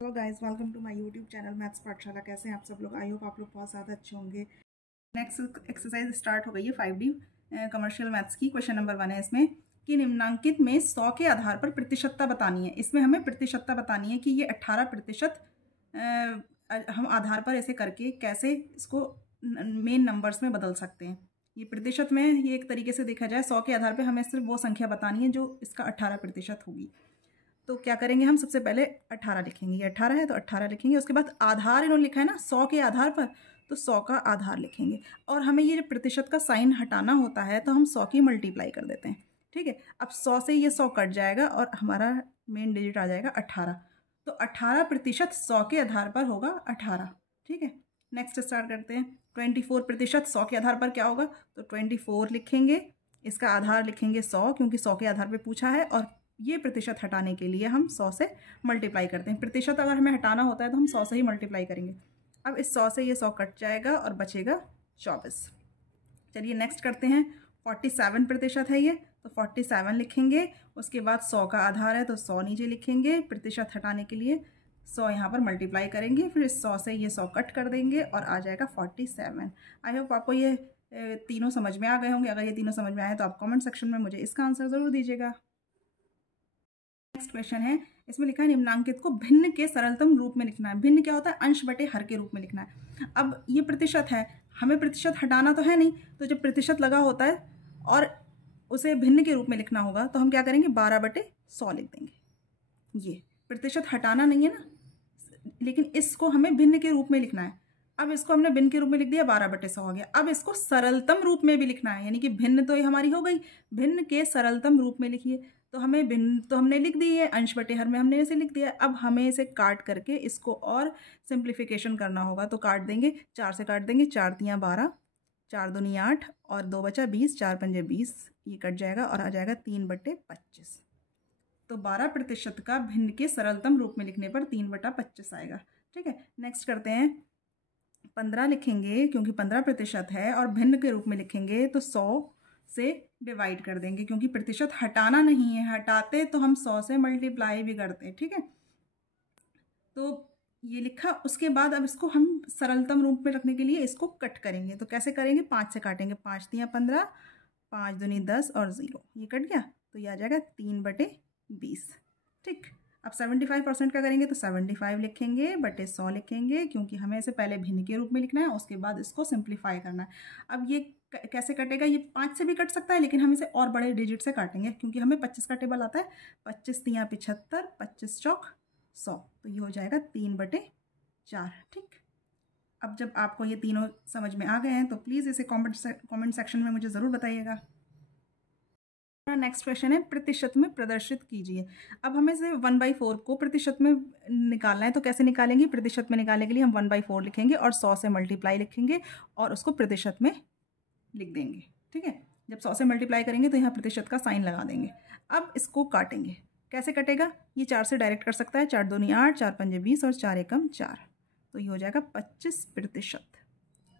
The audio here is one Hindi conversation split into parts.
Hello guys, welcome to my YouTube channel maths पाठशाला। कैसे हैं आप सब लोग? आई होप आप लोग बहुत ज़्यादा अच्छे होंगे। नेक्स्ट एक्सरसाइज स्टार्ट हो गई है 5D कमर्शियल मैथ्स की। क्वेश्चन नंबर 1 है इसमें कि निम्नांकित में 100 के आधार पर प्रतिशतता बतानी है। इसमें हमें प्रतिशतता बतानी है कि ये 18% हम आधार पर ऐसे करके कैसे इसको मेन नंबर्स में बदल सकते हैं। ये प्रतिशत में ये एक तरीके से देखा जाए 100 के आधार पर हमें सिर्फ वो संख्या बतानी है जो इसका 18% होगी। तो क्या करेंगे हम? सबसे पहले 18 लिखेंगे। ये 18 है तो 18 लिखेंगे। उसके बाद आधार इन्होंने लिखा है ना 100 के आधार पर, तो 100 का आधार लिखेंगे। और हमें ये जो प्रतिशत का साइन हटाना होता है तो हम 100 की मल्टीप्लाई कर देते हैं। ठीक है, अब 100 से ये 100 कट जाएगा और हमारा मेन डिजिट आ जाएगा 18। तो 18% 100 के आधार पर होगा 18। ठीक है, नेक्स्ट स्टार्ट करते हैं। 24% 100 के आधार पर क्या होगा? तो 24 लिखेंगे। इसका आधार लिखेंगे 100 क्योंकि 100 के आधार पर पूछा है। और ये प्रतिशत हटाने के लिए हम 100 से मल्टीप्लाई करते हैं। प्रतिशत अगर हमें हटाना होता है तो हम 100 से ही मल्टीप्लाई करेंगे। अब इस 100 से ये 100 कट जाएगा और बचेगा 24। चलिए नेक्स्ट करते हैं। 47% है ये, तो 47 लिखेंगे। उसके बाद 100 का आधार है तो 100 नीचे लिखेंगे। प्रतिशत हटाने के लिए 100 यहाँ पर मल्टीप्लाई करेंगे, फिर इस 100 से ये 100 कट कर देंगे और आ जाएगा 47। आई होप आपको ये तीनों समझ में आ गए होंगे। अगर ये तीनों समझ में आए तो आप कमेंट सेक्शन में मुझे इसका आंसर ज़रूर दीजिएगा। नेक्स्ट क्वेश्चन है, इसमें लिखा है निम्नांकित को भिन्न के सरलतम रूप में लिखना है। भिन्न क्या होता है? अंश बटे हर के रूप में लिखना है। अब ये प्रतिशत है, हमें प्रतिशत हटाना तो है नहीं, तो जब प्रतिशत लगा होता है और उसे भिन्न के रूप में लिखना होगा तो हम क्या करेंगे? 12/100 लिख देंगे। ये प्रतिशत हटाना नहीं है ना, लेकिन इसको हमें भिन्न के रूप में लिखना है। अब इसको हमने भिन्न के रूप में लिख दिया, 12/100 हो गया। अब इसको सरलतम रूप में भी लिखना है, यानी कि भिन्न तो ये हमारी हो गई, भिन्न के सरलतम रूप में लिखिए। तो हमें भिन्न तो हमने लिख दी है, अंश बटे हर में हमने ऐसे लिख दिया। अब हमें इसे काट करके इसको और सिंप्लीफिकेशन करना होगा। तो काट देंगे, 4 से काट देंगे। 4 तियाँ 12, 4 दूनी 8 और 2 बचा 20, 4 पंजे 20, ये कट जाएगा और आ जाएगा 3/25। तो 12% का भिन्न के सरलतम रूप में लिखने पर 3/25 आएगा। ठीक है, नेक्स्ट करते हैं। 15 लिखेंगे क्योंकि 15% है, और भिन्न के रूप में लिखेंगे तो 100 से डिवाइड कर देंगे क्योंकि प्रतिशत हटाना नहीं है। हटाते तो हम 100 से मल्टीप्लाई भी करते। ठीक है, तो ये लिखा। उसके बाद अब इसको हम सरलतम रूप में रखने के लिए इसको कट करेंगे। तो कैसे करेंगे? 5 से काटेंगे। 5 तियाँ 15, 5 दूनी 10 और 0, ये कट गया तो ये आ जाएगा 3/20। ठीक, अब 75% का करेंगे तो 75 लिखेंगे बटे 100 लिखेंगे क्योंकि हमें इसे पहले भिन्न के रूप में लिखना है, उसके बाद इसको सिंप्लीफाई करना है। अब ये कैसे कटेगा? ये 5 से भी कट सकता है, लेकिन हम इसे और बड़े डिजिट से काटेंगे क्योंकि हमें 25 का टेबल आता है। 25 तियाँ 75, 25 चौक 100, तो ये हो जाएगा 3/4। ठीक, अब जब आपको ये तीनों समझ में आ गए हैं तो प्लीज़ इसे कमेंट सेक्शन में मुझे ज़रूर बताइएगा। नेक्स्ट क्वेश्चन है, प्रतिशत में प्रदर्शित कीजिए। अब हमें से 1/4 को प्रतिशत में निकालना है। तो कैसे निकालेंगे? प्रतिशत में निकालने के लिए हम 1/4 लिखेंगे और 100 से मल्टीप्लाई लिखेंगे और उसको प्रतिशत में लिख देंगे। ठीक है, जब 100 से मल्टीप्लाई करेंगे तो यहाँ प्रतिशत का साइन लगा देंगे। अब इसको काटेंगे। कैसे कटेगा? ये 4 से डायरेक्ट कर सकता है। 4 दूनी 8, 4 पंजे 20 और 4 एकम 4, तो ये हो जाएगा 25%।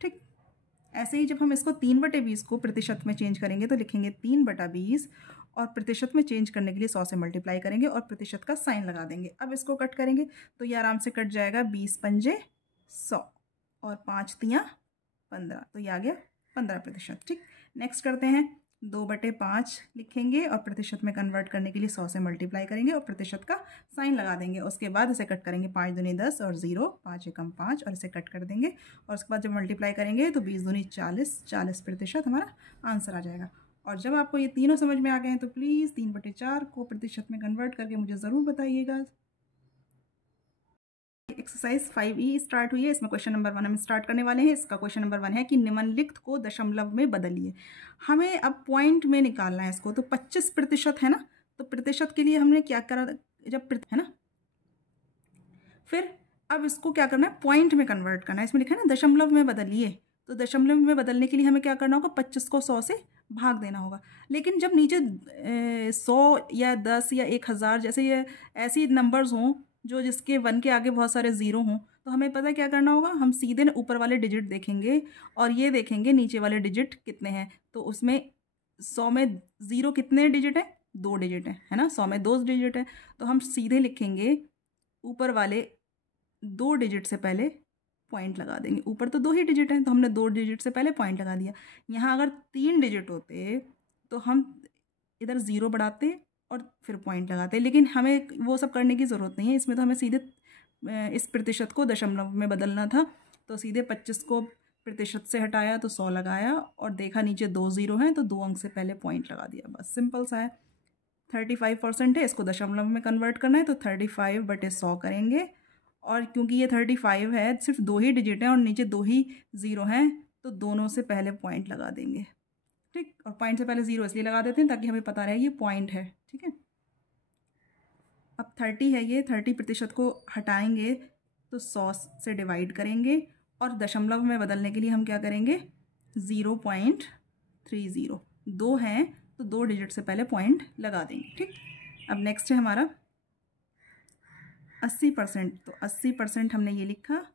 ठीक, ऐसे ही जब हम इसको 3/20 को प्रतिशत में चेंज करेंगे तो लिखेंगे 3/20 और प्रतिशत में चेंज करने के लिए 100 से मल्टीप्लाई करेंगे और प्रतिशत का साइन लगा देंगे। अब इसको कट करेंगे तो ये आराम से कट जाएगा। 20 पंजे 100 और 5 तियाँ 15, तो ये आ गया 15%। ठीक, नेक्स्ट करते हैं। 2/5 लिखेंगे और प्रतिशत में कन्वर्ट करने के लिए 100 से मल्टीप्लाई करेंगे और प्रतिशत का साइन लगा देंगे। उसके बाद इसे कट करेंगे। 5 दूनी 10 और 0, 5 एकम 5 और इसे कट कर देंगे। और उसके बाद जब मल्टीप्लाई करेंगे तो 20 दूनी 40, 40% हमारा आंसर आ जाएगा। और जब आपको ये तीनों समझ में आ गए हैं तो प्लीज़ 3/4 को प्रतिशत में कन्वर्ट करके मुझे ज़रूर बताइएगा। एक्सरसाइज 5E स्टार्ट हुई है। इसमें क्वेश्चन नंबर 1 हम स्टार्ट करने वाले हैं। इसका क्वेश्चन नंबर 1 है कि निम्नलिखित को दशमलव में बदलिए। हमें अब पॉइंट में निकालना है इसको। तो 25% है ना, तो प्रतिशत के लिए हमने क्या करा? जब है ना, फिर अब इसको क्या करना है? पॉइंट में कन्वर्ट करना है। इसमें लिखा है ना दशमलव में बदलिए, तो दशमलव में बदलने के लिए हमें क्या करना होगा? 25 को 100 से भाग देना होगा। लेकिन जब नीचे 100 या 10 या 1000 जैसे ये ऐसी नंबर्स हों जो जिसके 1 के आगे बहुत सारे ज़ीरो हों, तो हमें पता है क्या करना होगा? हम सीधे ऊपर वाले डिजिट देखेंगे और ये देखेंगे नीचे वाले डिजिट कितने हैं। तो उसमें 100 में ज़ीरो कितने डिजिट हैं? 2 डिजिट हैं, है ना। 100 में 2 डिजिट है, तो हम सीधे लिखेंगे ऊपर वाले 2 डिजिट से पहले पॉइंट लगा देंगे। ऊपर तो 2 ही डिजिट हैं तो हमने 2 डिजिट से पहले पॉइंट लगा दिया। यहाँ अगर 3 डिजिट होते तो हम इधर 0 बढ़ाते और फिर पॉइंट लगाते, लेकिन हमें वो सब करने की ज़रूरत नहीं है। इसमें तो हमें सीधे इस प्रतिशत को दशमलव में बदलना था, तो सीधे 25 को प्रतिशत से हटाया तो 100 लगाया और देखा नीचे 2 0 हैं तो 2 अंक से पहले पॉइंट लगा दिया, बस सिंपल सा है। 35% है, इसको दशमलव में कन्वर्ट करना है तो 35/100 करेंगे। और क्योंकि ये 35 है, सिर्फ 2 ही डिजिट हैं और नीचे 2 ही 0 हैं तो दोनों से पहले पॉइंट लगा देंगे। ठीक, और पॉइंट से पहले 0 इसलिए लगा देते हैं ताकि हमें पता रहे ये पॉइंट है। ठीक है, अब 30 है, ये 30% को हटाएंगे तो 100 से डिवाइड करेंगे और दशमलव में बदलने के लिए हम क्या करेंगे 0.30। 2 हैं तो 2 डिजिट से पहले पॉइंट लगा देंगे। ठीक, अब नेक्स्ट है हमारा 80%। तो 80% हमने ये लिखा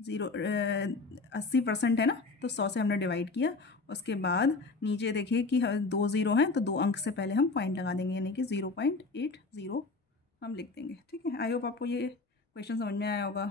80% है ना, तो 100 से हमने डिवाइड किया। उसके बाद नीचे देखिए कि 2 0 हैं तो 2 अंक से पहले हम पॉइंट लगा देंगे, यानी कि 0.80 हम लिख देंगे। ठीक है, आई होप आपको ये क्वेश्चन समझ में आया होगा।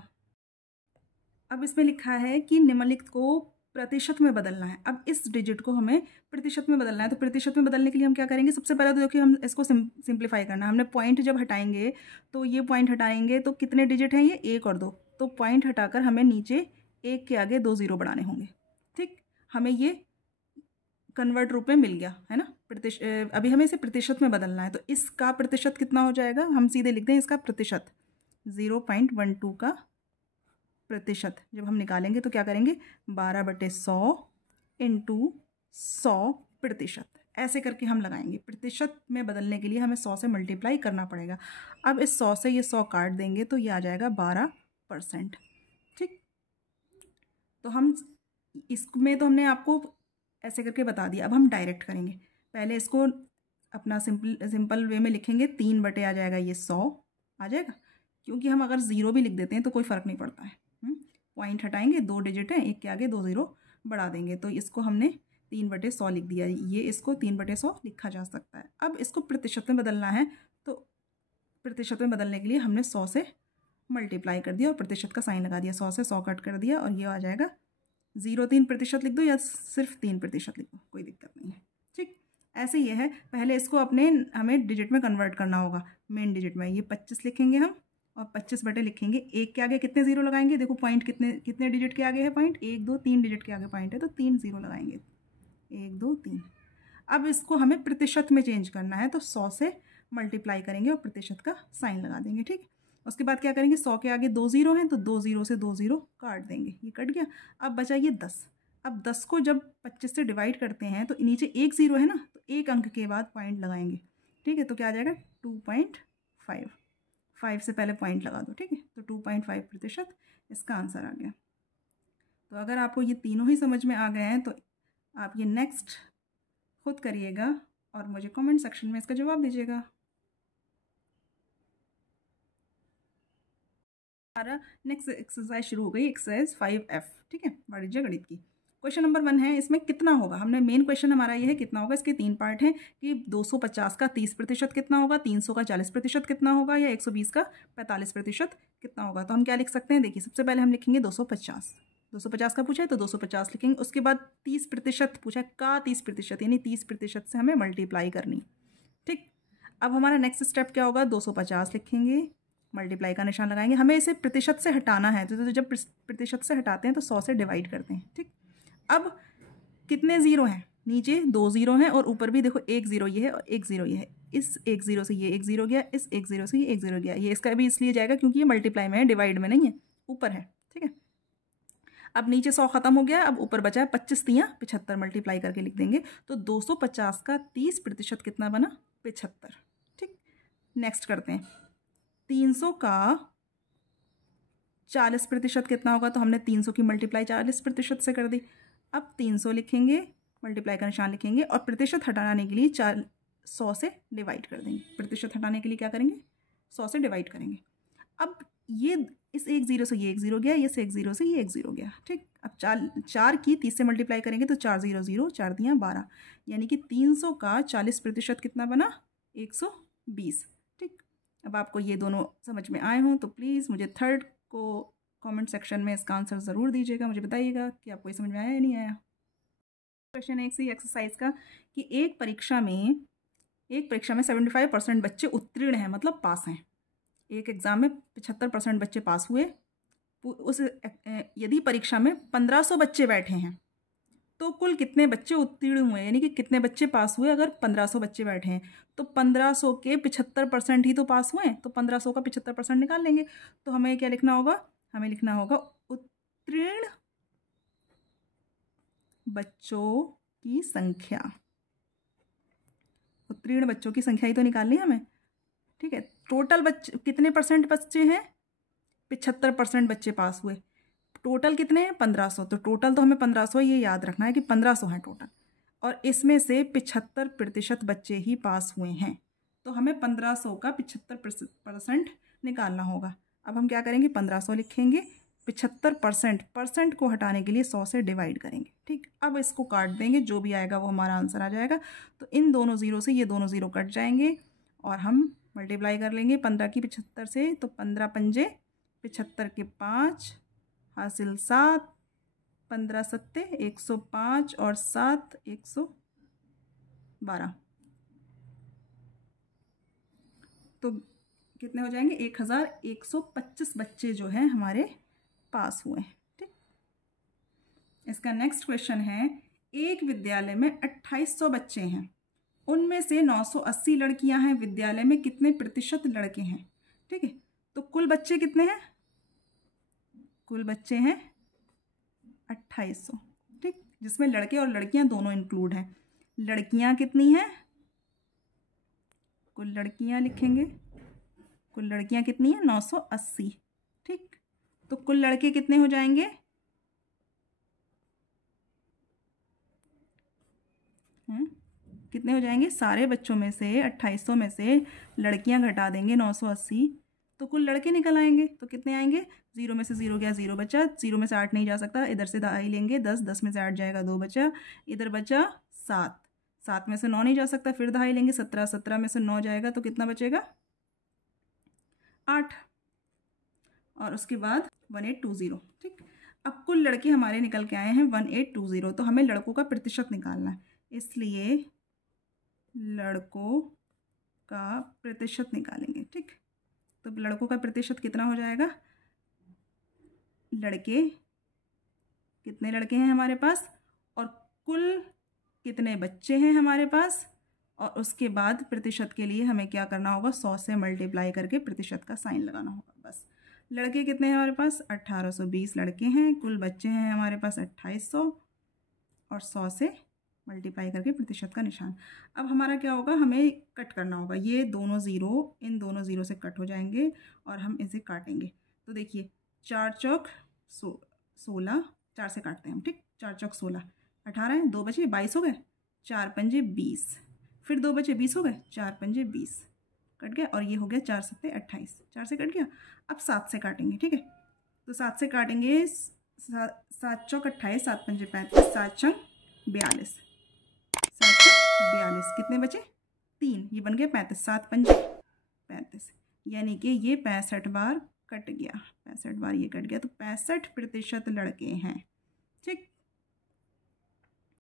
अब इसमें लिखा है कि निम्नलिखित को प्रतिशत में बदलना है। अब इस डिजिट को हमें प्रतिशत में बदलना है, तो प्रतिशत में बदलने के लिए हम क्या करेंगे, सबसे पहले तो देखिए हम इसको सिंप्लीफाई करना है। हमने पॉइंट जब हटाएंगे तो ये पॉइंट हटाएंगे तो कितने डिजिट हैं, ये 1 और 2, तो पॉइंट हटाकर हमें नीचे 1 के आगे 2 0 बढ़ाने होंगे। ठीक, हमें ये कन्वर्ट रूप में मिल गया है ना। अभी हमें इसे प्रतिशत में बदलना है, तो इसका प्रतिशत कितना हो जाएगा, हम सीधे लिखते हैं इसका प्रतिशत 0.12 का प्रतिशत। जब हम निकालेंगे तो क्या करेंगे 12/100 इंटू 100%, ऐसे करके हम लगाएंगे। प्रतिशत में बदलने के लिए हमें 100 से मल्टीप्लाई करना पड़ेगा। अब इस 100 से ये 100 काट देंगे तो ये आ जाएगा 12%। ठीक, तो हम इसमें तो हमने आपको ऐसे करके बता दिया। अब हम डायरेक्ट करेंगे। पहले इसको अपना सिंपल वे में लिखेंगे, 3 आ जाएगा, ये 100 आ जाएगा। क्योंकि हम अगर 0 भी लिख देते हैं तो कोई फ़र्क नहीं पड़ता है। पॉइंट हटाएंगे, 2 डिजिट है, 1 के आगे 2 0 बढ़ा देंगे, तो इसको हमने 3/100 लिख दिया। ये इसको 3/100 लिखा जा सकता है। अब इसको प्रतिशत में बदलना है, तो प्रतिशत में बदलने के लिए हमने 100 से मल्टीप्लाई कर दिया और प्रतिशत का साइन लगा दिया। 100 से 100 कट कर दिया और ये आ जाएगा 0.3% लिख दो या सिर्फ 3% लिख दो, कोई दिक्कत नहीं है। ठीक, ऐसे ये है। पहले इसको हमें डिजिट में कन्वर्ट करना होगा, मेन डिजिट में। ये 25 लिखेंगे हम और 25 बटे लिखेंगे, 1 के आगे कितने 0 लगाएंगे, देखो पॉइंट कितने डिजिट के आगे है, पॉइंट 1 2 3 डिजिट के आगे पॉइंट है, तो 3 0 लगाएंगे, 1 2 3। अब इसको हमें प्रतिशत में चेंज करना है, तो 100 से मल्टीप्लाई करेंगे और प्रतिशत का साइन लगा देंगे। ठीक, उसके बाद क्या करेंगे, 100 के आगे 2 0 हैं तो 2 0 से 2 0 काट देंगे, ये कट गया। अब बचा ये 10। अब 10 को जब 25 से डिवाइड करते हैं तो नीचे 1 0 है ना, तो 1 अंक के बाद पॉइंट लगाएंगे। ठीक है, तो क्या आ जाएगा 2.5, 5 से पहले पॉइंट लगा दो। ठीक है, तो 2.5% इसका आंसर आ गया। तो अगर आपको ये तीनों ही समझ में आ गए हैं तो आप ये नेक्स्ट खुद करिएगा और मुझे कमेंट सेक्शन में इसका जवाब दीजिएगा। हमारा नेक्स्ट एक्सरसाइज शुरू हो गई, एक्सरसाइज 5F। ठीक है, वाणिज्य गणित की। क्वेश्चन नंबर 1 है, इसमें कितना होगा। हमने मेन क्वेश्चन हमारा ये है कितना होगा। इसके 3 पार्ट हैं कि 250 का 30% कितना होगा, 300 का 40% कितना होगा, या 120 का 45% कितना होगा। तो हम क्या लिख सकते हैं, देखिए सबसे पहले हम लिखेंगे 250 का पूछा है तो 250 लिखेंगे। उसके बाद 30% पूछा है का 30%, यानी 30% से हमें मल्टीप्लाई करनी। ठीक, अब हमारा नेक्स्ट स्टेप क्या होगा, 250 लिखेंगे, मल्टीप्लाई का निशान लगाएंगे। हमें इसे प्रतिशत से हटाना है, तो जब प्रतिशत से हटाते हैं तो 100 से डिवाइड करते हैं। ठीक, अब कितने 0 हैं, नीचे 2 0 हैं और ऊपर भी देखो 1 0 ये है और 1 0 ये है। इस 1 0 से ये 1 0 गया, इस 1 0 से ये 1 0 गया। ये इसका भी इसलिए जाएगा क्योंकि ये मल्टीप्लाई में है, डिवाइड में नहीं है, ऊपर है। ठीक है, अब नीचे 100 खत्म हो गया, अब ऊपर बचा है 25 3 75, मल्टीप्लाई करके लिख देंगे। तो 250 का 30% कितना बना, 75। ठीक, नेक्स्ट करते हैं, 300 का 40% कितना होगा। तो हमने 300 की मल्टीप्लाई 40% से कर दी। अब 300 लिखेंगे, मल्टीप्लाई का निशान लिखेंगे और प्रतिशत हटाने के लिए 100 से डिवाइड कर देंगे। प्रतिशत हटाने के लिए क्या करेंगे, 100 से डिवाइड करेंगे। अब ये इस 1 0 से ये 1 0 गया, इस 1 0 से ये 1 0 गया। ठीक, अब 4 की 30 से मल्टीप्लाई करेंगे तो 4 0 0, 4 दिया 12, यानी कि 300 का 40% कितना बना, 120। ठीक, अब आपको ये दोनों समझ में आए हों तो प्लीज़ मुझे थर्ड को कमेंट सेक्शन में इसका आंसर ज़रूर दीजिएगा, मुझे बताइएगा कि आपको ये समझ में आया या नहीं आया। क्वेश्चन है इसी एक्सरसाइज का कि एक परीक्षा में 75% बच्चे उत्तीर्ण हैं, मतलब पास हैं। एक एग्ज़ाम में 75% बच्चे पास हुए। उस यदि परीक्षा में 1500 बच्चे बैठे हैं तो कुल कितने बच्चे उत्तीर्ण हुए, यानी कि कितने बच्चे पास हुए। अगर 1500 बच्चे बैठे हैं तो 1500 के 75% ही तो पास हुए, तो 1500 का 75% निकाल लेंगे। तो हमें क्या लिखना होगा, हमें लिखना होगा उत्तीर्ण बच्चों की संख्या। उत्तीर्ण बच्चों की संख्या ही तो निकालनी है हमें, ठीक है। टोटल बच्चे कितने परसेंट बच्चे हैं, 75% बच्चे पास हुए। टोटल कितने हैं, 1500। तो टोटल तो हमें 1500, ये याद रखना है कि 1500 हैं टोटल, और इसमें से 75% बच्चे ही पास हुए हैं। तो हमें 1500 का 75% निकालना होगा। अब हम क्या करेंगे, 1500 लिखेंगे, 75% को हटाने के लिए 100 से डिवाइड करेंगे, ठीक। अब इसको काट देंगे, जो भी आएगा वो हमारा आंसर आ जाएगा। तो इन दोनों ज़ीरो से ये दोनों ज़ीरो कट जाएंगे और हम मल्टीप्लाई कर लेंगे 15 की 75 से। तो 15 पंजे 75 के 5 हासिल 7, 15 सत्ते 105 और 7 112। तो कितने हो जाएंगे, 1125 बच्चे जो हैं हमारे पास हुए, ठीक। इसका नेक्स्ट क्वेश्चन है, एक विद्यालय में 2800 बच्चे हैं, उनमें से 980 लड़कियां हैं, विद्यालय में कितने प्रतिशत लड़के हैं, ठीक है। तो कुल बच्चे कितने हैं, कुल बच्चे हैं 2800, ठीक, जिसमें लड़के और लड़कियां दोनों इंक्लूड हैं। लड़कियां कितनी हैं, कुल लड़कियां लिखेंगे, कुल लड़कियां कितनी हैं 980, ठीक। तो कुल लड़के कितने हो जाएंगे, कितने हो जाएंगे, सारे बच्चों में से 2800 में से लड़कियां घटा देंगे 980, तो कुल लड़के निकल आएंगे। तो कितने आएंगे, 0 में से 0 गया 0 बचा, 0 में से 8 नहीं जा सकता, इधर से दहाई लेंगे 10, 10 में से 8 जाएगा 2 बचा, इधर बचा 7, 7 में से 9 नहीं जा सकता, फिर दहाई लेंगे 17, 17 में से 9 जाएगा तो कितना बचेगा 8, और उसके बाद 1820, ठीक। अब कुल लड़के हमारे निकल के आए हैं 1820, तो हमें लड़कों का प्रतिशत निकालना है, इसलिए लड़कों का प्रतिशत निकालेंगे, ठीक। तो लड़कों का प्रतिशत कितना हो जाएगा, लड़के कितने लड़के हैं हमारे पास और कुल कितने बच्चे हैं हमारे पास, और उसके बाद प्रतिशत के लिए हमें क्या करना होगा, 100 से मल्टीप्लाई करके प्रतिशत का साइन लगाना होगा, बस। लड़के कितने हैं हमारे पास, 1820 लड़के हैं, कुल बच्चे हैं हमारे पास 2800, और 100 से मल्टीप्लाई करके प्रतिशत का निशान। अब हमारा क्या होगा, हमें कट करना होगा, ये दोनों ज़ीरो इन दोनों ज़ीरो से कट हो जाएंगे और हम इसे काटेंगे। तो देखिए 4 चौक 16, 4 से काटते हैं हम, ठीक। 4 चौक 16, 18 है, 2 बचे 22 हो गए, 4 पंजे 20, फिर 2 बचे 20 हो गए, 4 पंजे 20 कट गया, और ये हो गया 4 सत्ते 28, 4 से कट गया। अब 7 से काटेंगे, ठीक है। तो 7 से काटेंगे, 7 चौक 28, 7 पंजे 35, 7 छंग 42, 7 छंग 42, कितने बचे 3, ये बन गया 35, 7 पंजे 35, यानी कि ये 65 बार कट गया, 65 बार ये कट गया, तो 65% लड़के हैं, ठीक।